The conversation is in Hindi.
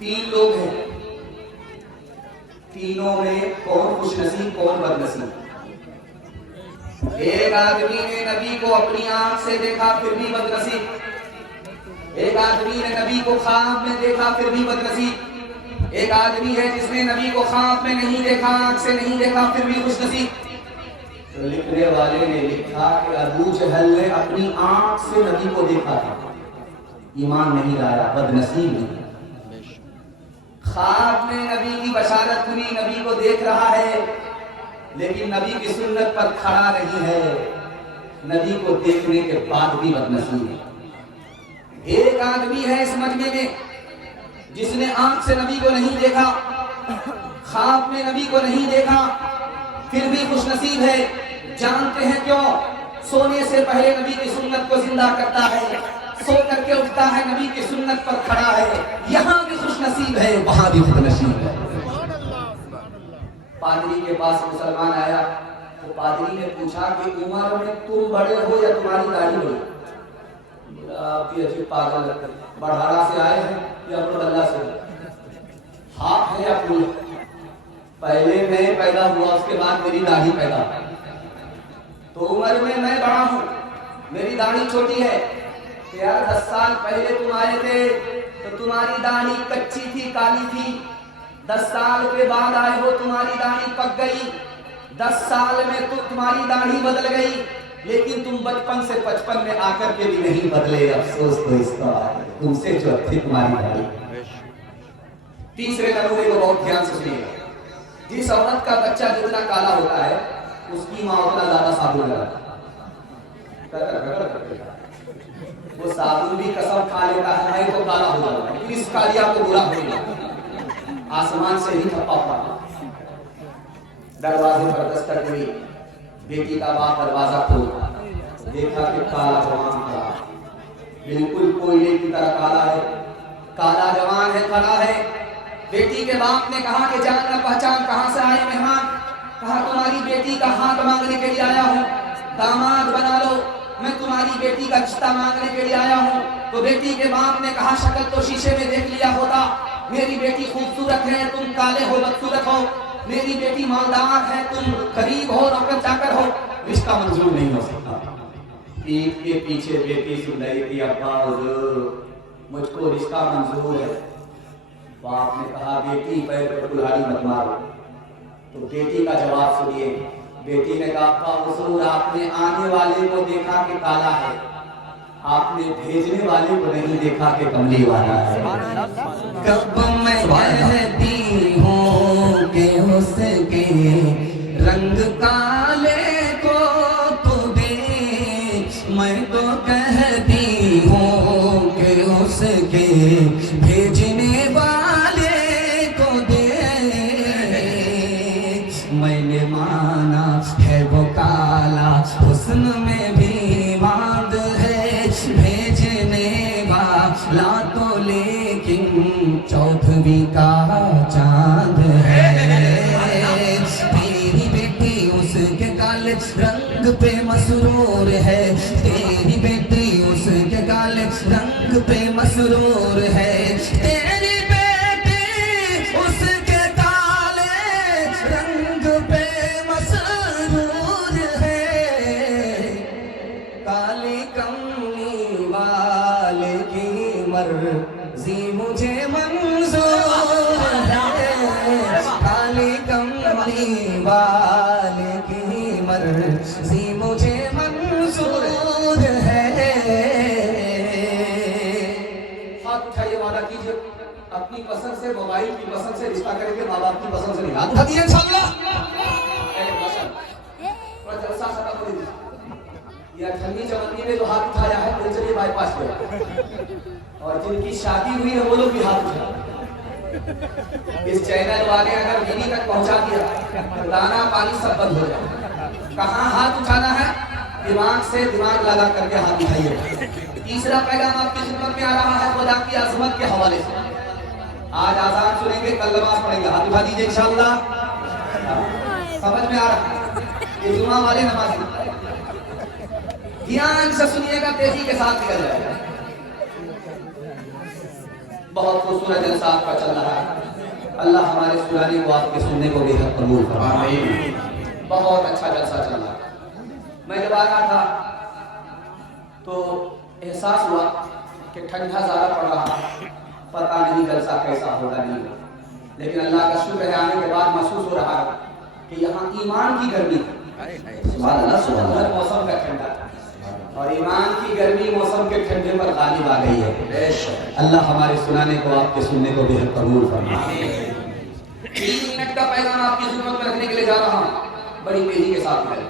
तीन लोग हैं, तीनों में कौन खुशनसीब कौन बदनसीब? एक आदमी ने नबी को अपनी आंख से देखा फिर भी बदनसीब, एक आदमी ने नबी को ख्वाब में देखा फिर भी बदनसीब, एक आदमी है जिसने नबी को ख्वाब में नहीं देखा, आंख से नहीं देखा, फिर भी खुशनसीब। तो लिखने वाले ने लिखा कि अबू जहल ने अपनी आंख से नबी को देखा था, ईमान नहीं लाया, बदनसीब नहीं। ख्वाब में नबी की बशारत हुई, नबी को देख रहा है लेकिन नबी की सुन्नत पर खड़ा नहीं है, नबी को देखने के बाद भी बदनसीब है। एक आदमी है इस मजमे में जिसने आंख से नबी को नहीं देखा, ख्वाब में नबी को नहीं देखा, फिर भी खुशनसीब है। जानते हैं क्यों? सोने से पहले नबी की सुन्नत को जिंदा करता है, सो करके उठता है, नबी की सुन्नत पर खड़ा है, यहाँ भी खुशनसीब है, वहां भी खुशनसीब है। पादरी के पास मुसलमान आया तो पादरी ने पूछा कि उम्र में तुम बड़े हो या तुम्हारी दाढ़ी बड़ी? आप भी अजीब पागल लगते, बढ़ारा से आए हैं या अल्लाह से? हाथ है या फूल? पहले मैं पैदा हुआ, उसके बाद मेरी दाढ़ी पैदा, तो उम्र में मैं बड़ा हूँ, मेरी दाढ़ी छोटी है। यार 10 साल पहले तुम आए थे तो तुम्हारी दाढ़ी कच्ची थी, काली थी, 10 साल के बाद आए हो, तुम्हारी दाढ़ी पक गई, 10 साल में तो तुम्हारी दाढ़ी बदल गई, लेकिन तुम बचपन से 55 में आकर के भी नहीं बदले। अफसोस तो इसका तुमसे जो थी तुम्हारी दाढ़ी। तीसरे नमूने को बहुत ध्यान से सुनिएगा। जिस औरत का बच्चा जितना काला होता है उसकी माँ उतना ज्यादा साबुन लगाती, वो साबुन भी कसम खा लेता है मैं तो काला हो जाऊंगा, लेकिन इस कालिया को बुरा होगा, आसमान से ही थप्पा पड़ा। दरवाजे पर दस्तक हुई, बेटी का बाप दरवाजा खोला, देखा कि काला जवान खड़ा, बिल्कुल कोयले की तरह काला है, काला जवान है, खड़ा है। बेटी के बाप ने कहा कि जान न पहचान, कहां से आए मेहमान? कहा तुम्हारी बेटी का हाथ मांगने के लिए आया हूँ, दामाद बना लो, मैं तुम्हारी बेटी का रिश्ता मांगने के लिए आया हूँ। तो बेटी के बाप ने कहा शक्ल तो शीशे में देख लिया होता, मेरी बेटी खूबसूरत है, तुम काले हो, बदसूरत हो, मेरी बेटी मालदार है, तुम गरीब हो, नौकर चाकर हो, रिश्ता मंजूर नहीं हो सकता। पीठ के पीछे बेटी सुन रही थी, अब्बा हुजूर मुझको रिश्ता मंजूर है। बाप ने कहा बेटी पैर पर कुल्हाड़ी मत मारो। तो बेटी का जवाब सुनिए। बेटी ने कहा अब्बा हुजूर आपने आने वाले को देखा कि काला है, आपने भेजने वाले को नहीं देखा कि कमली वाला है। कब मैं कहती हूँ कि उसके रंग काले को तो देख, मैं तो कहती हूँ कि उसके भेजने वाले को देख। मैंने माना है वो काला, हुस्न में भी मांद है, भेजने वाला तो लेकिन चौथवी का चांद है। तेरी बेटी उसके काले रंग पे मसरूर है, तेरी बेटी उसके काले रंग पे मसरूर है, तेरी बेटी उसके काले रंग पे मसरूर है। काली कमली वाले की मर्जी मुझे मंजूर है, काली कमली वाले की मर्जी मुझे मंजूर है। हाथ उठाइए, वादा कीजिए, अपनी पसंद से, मोबाइल की पसंद से रिश्ता करेंगे, माँ बाप की पसंद से नहीं। हाथ उठा दिए इंशाअल्लाह। जलसा खत्म हो गया। या ठंडी चमंदी में जो हाथ उठाया है तो चलिए बाईपास पे, और जिनकी शादी हुई है वो लोग भी हाथ उठा। इस चैनल वाले अगर बीवी तक पहुंचा दिया तो दाना पानी सब बंद हो जाए। कहाँ हाथ उठाना है? दिमाग से दिमाग लगा करके हाथ उठाइए। तीसरा पैगाम आपकी खिदमत में आ रहा है खुदा की अजमत के हवाले से। आज आजान सुनेंगे, कल नमाज पढ़ेंगे, हाथ उठा दीजिए इंशाअल्लाह। समझ में आ रहा है? ये जुमा वाले नमाजी ध्यान से सुनिएगा, तेजी के साथ निकल जाएगा। बहुत खूबसूरत जलसा आपका चल रहा है। अल्लाह हमारे सुनाने को आपके सुनने को बेहद कबूल फरमाए। बहुत अच्छा जलसा चल रहा है। मैं जब आ रहा था तो एहसास हुआ कि ठंडा ज़्यादा पड़ रहा, पता नहीं जलसा कैसा होगा नहीं, लेकिन अल्लाह का शुक्र है आने के बाद महसूस हो रहा है कि यहाँ ईमान की गर्मी है, मौसम का ठंडा और ईमान की गर्मी मौसम के ठंडे पर गालिब आ गई है। अल्लाह हमारे सुनाने को आपके सुनने को बेहद कबूल फरमाए। 3 मिनट का पैगाम आपकी खिदमत में रखने के लिए जा रहा हूँ, बड़ी तेजी के साथ है।